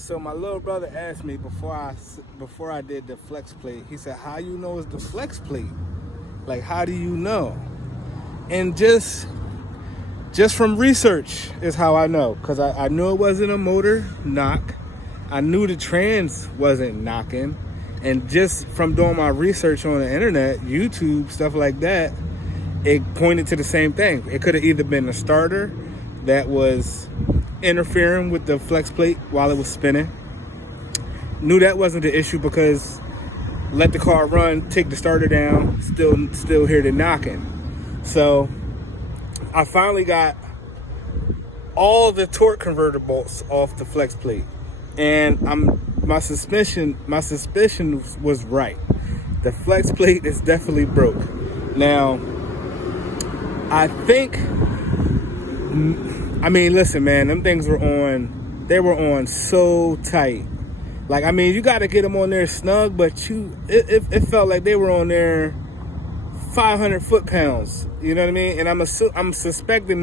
So my little brother asked me before I did the flex plate. He said, "How you know it's the flex plate? Like, how do you know?" And just from research is how I know, because I knew it wasn't a motor knock. I knew the trans wasn't knocking, and just from doing my research on the internet, YouTube, stuff like that, it pointed to the same thing. It could have either been a starter that was interfering with the flex plate while it was spinning. Knew that wasn't the issue because let the car run, take the starter down, still hear the knocking. So I finally got all the torque converter bolts off the flex plate, and my suspicion was right. The flex plate is definitely broke. Now, I think, I mean, listen, man, them things were on so tight. Like, I mean, you got to get them on there snug, but it felt like they were on there 500 foot-pounds. You know what I mean? And I'm suspecting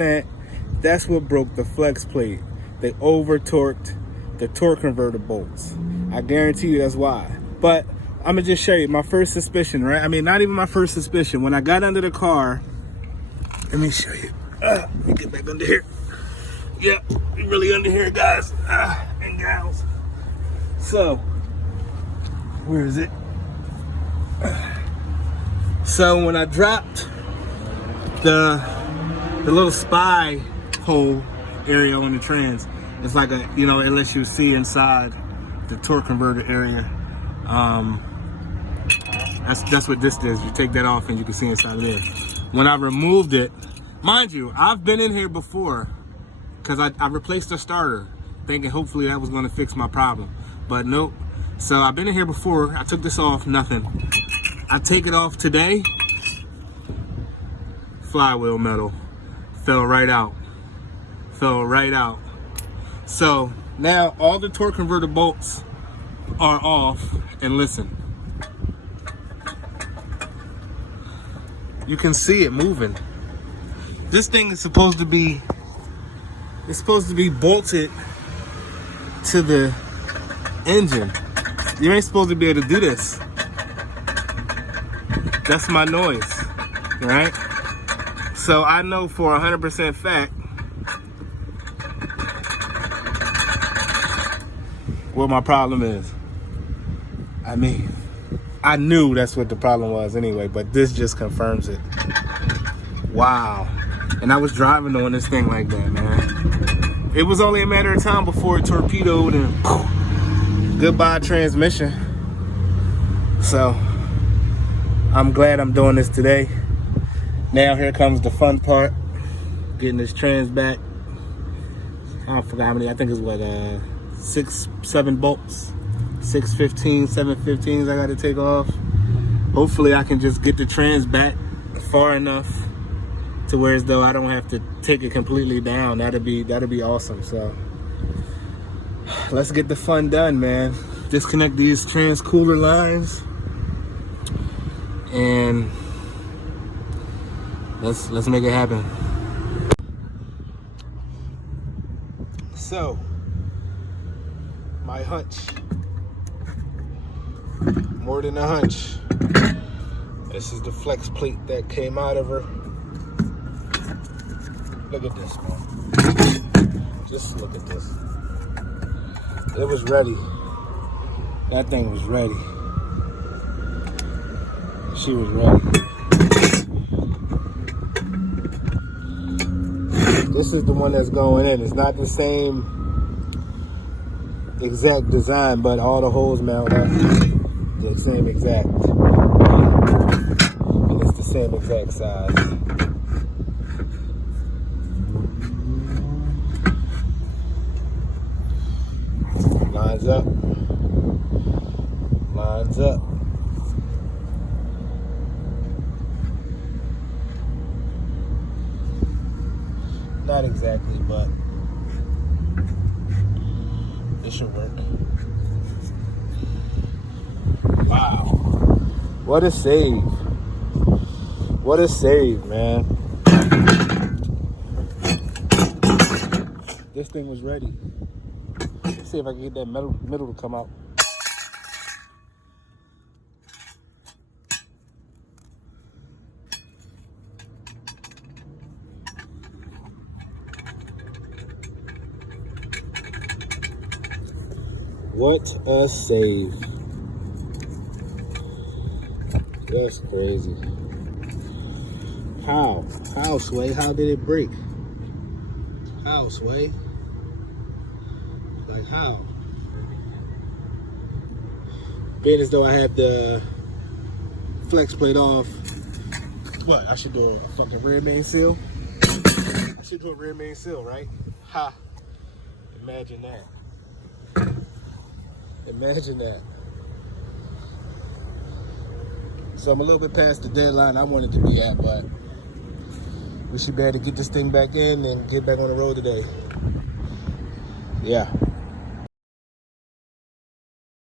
that's what broke the flex plate. They over-torqued the torque converter bolts. I guarantee you that's why. But I'm going to just show you my first suspicion, right? I mean, not even my first suspicion. When I got under the car, let me show you. Let me get back under here. Yeah, we're really under here, guys and gals. So, where is it? So when I dropped the little spy hole area on the trans, it's like it lets you see inside the torque converter area. That's what this is. You take that off and you can see inside of there. When I removed it, mind you, I've been in here before because I replaced the starter, thinking hopefully that was going to fix my problem. But nope. So I've been in here before. I took this off, nothing. I take it off today. Flywheel metal fell right out. So now all the torque converter bolts are off, and listen. You can see it moving. This thing is supposed to be bolted to the engine. You ain't supposed to be able to do this. That's my noise, right? So I know for 100% fact what my problem is. I mean, I knew that's what the problem was anyway, but this just confirms it. Wow. And I was driving on this thing like that, man. It was only a matter of time before it torpedoed and goodbye transmission. So I'm glad I'm doing this today. Now here comes the fun part. Getting this trans back. I forgot how many. I think it's what, 7 bolts. 615, 715s I got to take off. Hopefully I can just get the trans back far enough to where as though I don't have to take it completely down. That'd be awesome. So let's get the fun done, man. Disconnect these trans cooler lines and let's make it happen. So my hunch, more than a hunch, this is the flex plate that came out of her. Look at this, man. Just look at this. It was ready. That thing was ready. She was ready. This is the one that's going in. It's not the same exact design, but all the holes mount up the same exact. And it's the same exact size. Lines up. Lines up. Not exactly, but it should work. Wow. What a save. What a save, man. This thing was ready. see if I can get that middle to come out. What a save. That's crazy. How? How, Sway? How did it break? How, Sway? Like, how? Being as though I have the flex plate off. What? I should do a fucking rear main seal? I should do a rear main seal, right? Ha. Imagine that. Imagine that. So I'm a little bit past the deadline I wanted to be at, but we should be able to get this thing back in and get back on the road today. Yeah.